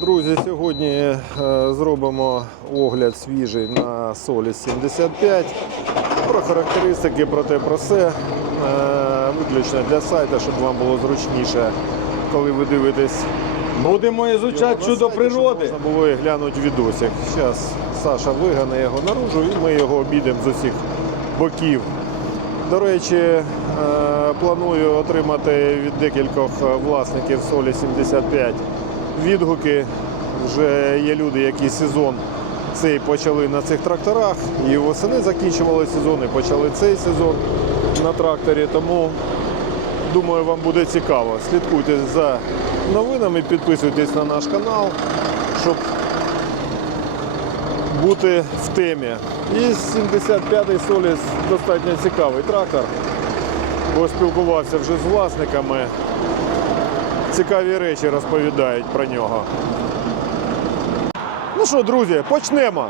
Друзі, сьогодні е, зробимо огляд свіжий на Солі 75. Про характеристики, про те, про все. Е, Виключно для сайту, щоб вам було зручніше, коли ви дивитесь. Будемо ізучати чудо природи. Можна було і глянути відосик. Зараз Саша вигане його наружу і ми його обійдемо з усіх боків. До речі, е, планую отримати від декількох власників солі 75 відгуки. Вже є люди, які сезон цей почали на цих тракторах. І восени закінчували сезон, і почали цей сезон на тракторі. Тому думаю, вам буде цікаво. Слідкуйте за новинами, підписуйтесь на наш канал, щоб бути в темі. І 75-й Соліс достатньо цікавий трактор. Бо спілкувався вже з власниками. Цікаві речі розповідають про нього. Ну що, друзі, почнемо.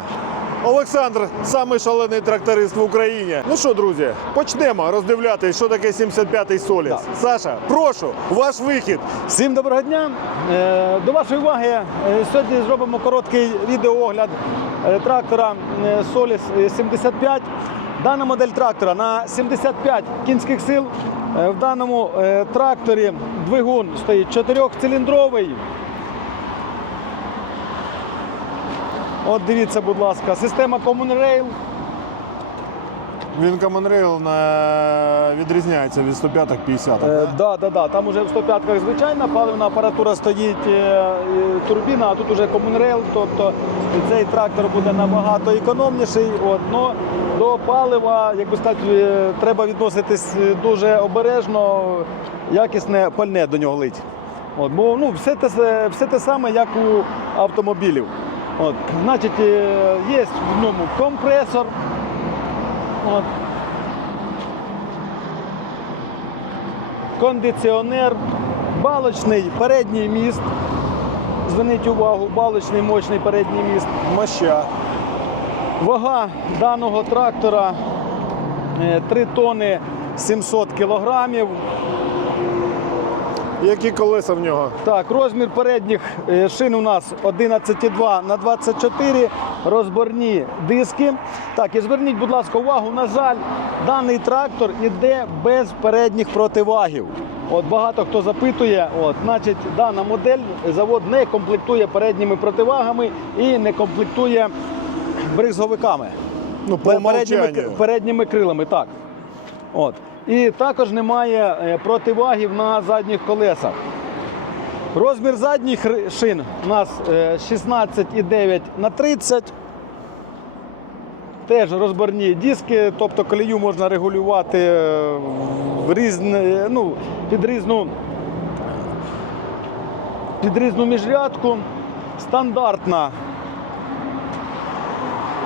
Олександр самий шалений тракторист в Україні. Ну що, друзі, почнемо роздивлятись, що таке 75-й Соліс. Так. Саша, прошу, ваш вихід. Всім доброго дня. Е, До вашої уваги е, сьогодні зробимо короткий відеоогляд е, трактора е, 75. Дана модель трактора на 75 кінських сил. Е, В даному е, тракторі двигун стоїть чотирьохциліндровий. От дивіться, будь ласка, система Common Rail. Він Common Rail на... відрізняється від 105 50 Е, да, да, да. Там уже в 105-ках звичайна паливна апаратура стоїть е, турбіна, а тут уже комунрейл, тобто цей трактор буде набагато економніший. От, но до палива, як би сказати, е, треба відноситись е, дуже обережно, якісне пальне до нього лить. От, бо ну, все, те, все те саме, як у автомобілів. От, значить, е, є в ньому компресор. От, кондиціонер, балочний передній міст. Зверніть увагу, балочний мощний передній міст. Моща. Вага даного трактора е, 3 тони 700 кілограмів. Які колеса в нього? Так, розмір передніх е, шин у нас 11,2 на 24, розборні диски. Так, і зверніть, будь ласка, увагу, на жаль, даний трактор іде без передніх противагів. От багато хто запитує, от, значить, дана модель завод не комплектує передніми противагами і не комплектує бризговиками. Ну, по передніми, передніми крилами, так. От. І також немає е, противагів на задніх колесах. Розмір задніх шин у нас е, 16,9 на 30. Теж розборні диски, тобто колію можна регулювати е, в різне, ну, під різну під різну міжрядку. Стандартна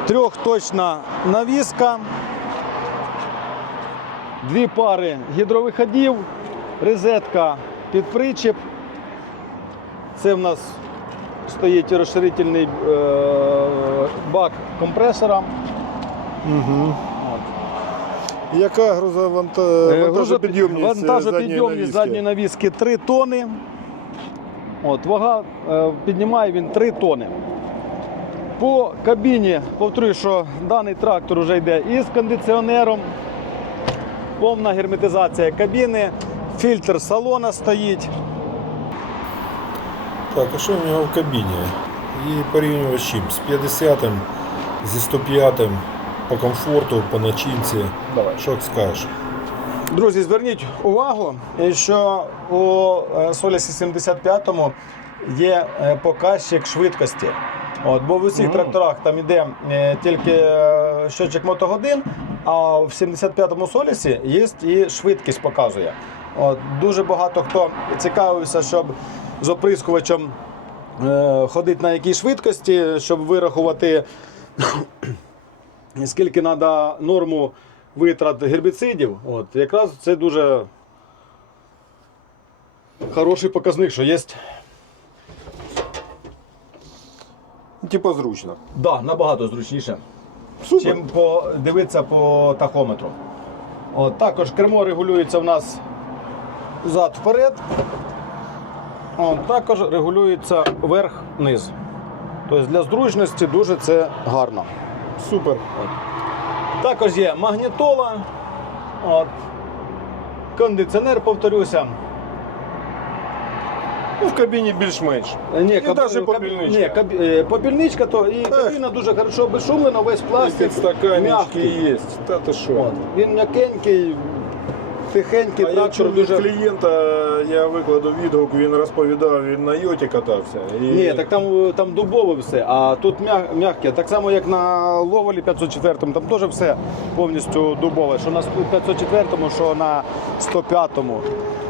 трьохточна навіска. Дві пари гідровиходів, розетка під причіп. Це в нас стоїть розширительний е, бак компресора. Угу. Яка грузованта... Е, вантажопідйомність е, задньої навіски 3 тони. От, вага піднімає він 3 тони. По кабіні, повторюю, що даний трактор вже йде із кондиціонером. Повна герметизація кабіни, фільтр салона стоїть. Так, а що в нього в кабіні? І порівнювати з чим? З 50-м, зі 105-м, по комфорту, по начинці. Давай. Що скажеш? Друзі, зверніть увагу, що у е, Солісі 75 є е, показчик швидкості. От, бо в усіх тракторах там іде е, тільки е, щотчик мотогодин, а в 75-му Солісі є і швидкість показує. От, дуже багато хто цікавився, щоб з оприскувачем е, ходити на якій швидкості, щоб вирахувати скільки треба норму витрат гербіцидів, от, якраз це дуже хороший показник, що є. Типа зручно. Да, набагато зручніше, Супер. чим подивитися по тахометру. От, також кермо регулюється в нас зад вперед. О, також регулюється верх-низ. Тобто для зручності дуже це гарно. Супер. Також є магнітола, от, кондиціонер, повторюся. Ну, в кабіні більш-менш. Ні, І даже попільничка. Ні, каб... е, попільничка, то і кабіна дуже хорошо безшумлена, весь пластик. м'який. є. Та ти що? От. Він м'якенький, тихенький, А я трактор чув від дуже. клієнта, я викладу відгук, він розповідав, він на йоті катався. І... Ні, так там, там дубове все, а тут м'я- м'яке. Так само, як на Ловелі 504, там теж все повністю дубове. Що на 504, що на 105.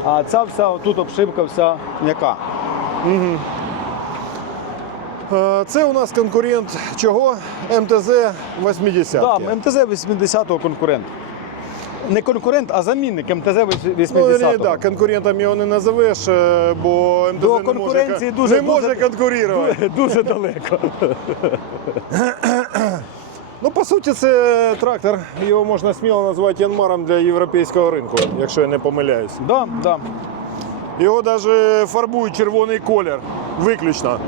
А ця вся тут обшивка вся м'яка. Е, Це у нас конкурент чого? МТЗ 80. Так, МТЗ 80-го конкурент. Не конкурент, а замінник МТЗ Ну, 80-го. ні, да, конкурентом його не назовеш, е, бо МТЗ До не конкуренції може, дуже- не може дуже- конкурувати. Дуже далеко. По суті, це трактор. Його можна сміло назвати янмаром для європейського ринку, якщо я не помиляюсь. Да, да. Його навіть фарбують червоний колір. Виключно.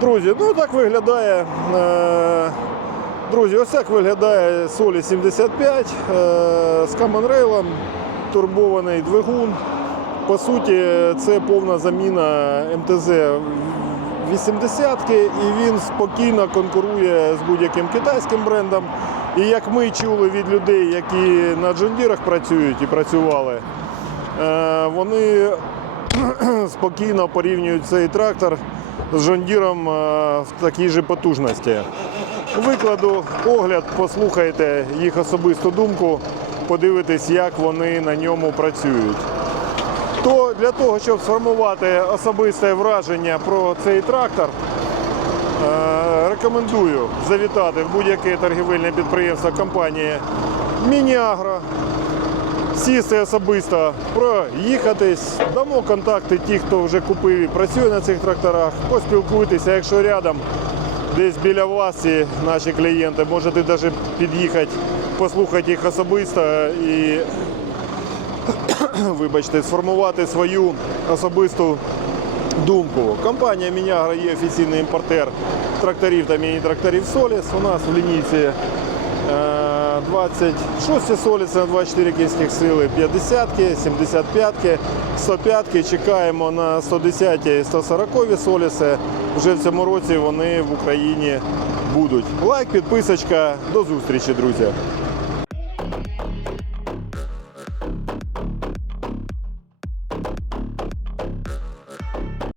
Друзі, ну так виглядає. е, Друзі, ось так виглядає Солі 75 е, з камонрейлом, турбований двигун. По суті, це повна заміна МТЗ 80 і він спокійно конкурує з будь-яким китайським брендом. І як ми чули від людей, які на джондірах працюють і працювали, Е, Вони спокійно порівнюють цей трактор з жондіром е, в такій же потужності. Викладу огляд, послухайте їх особисту думку, подивитесь, як вони на ньому працюють. То для того, щоб сформувати особисте враження про цей трактор, е, рекомендую завітати в будь-яке торгівельне підприємство компанії Мініагро сісти особисто, проїхатись, дамо контакти ті, хто вже купив і працює на цих тракторах, поспілкуйтеся, якщо рядом, десь біля вас ці наші клієнти, можете навіть під'їхати, послухати їх особисто і вибачте, сформувати свою особисту думку. Компанія Мінягра є офіційний імпортер тракторів та міні-тракторів Соліс. У нас в лінійці е, 26 Соліси на 24 кінських сили, 50-ки, 75-ки, 105-ки. Чекаємо на 110-ті і 140-ві Соліси. Вже в цьому році вони в Україні будуть. Лайк, підписочка. До зустрічі, друзі.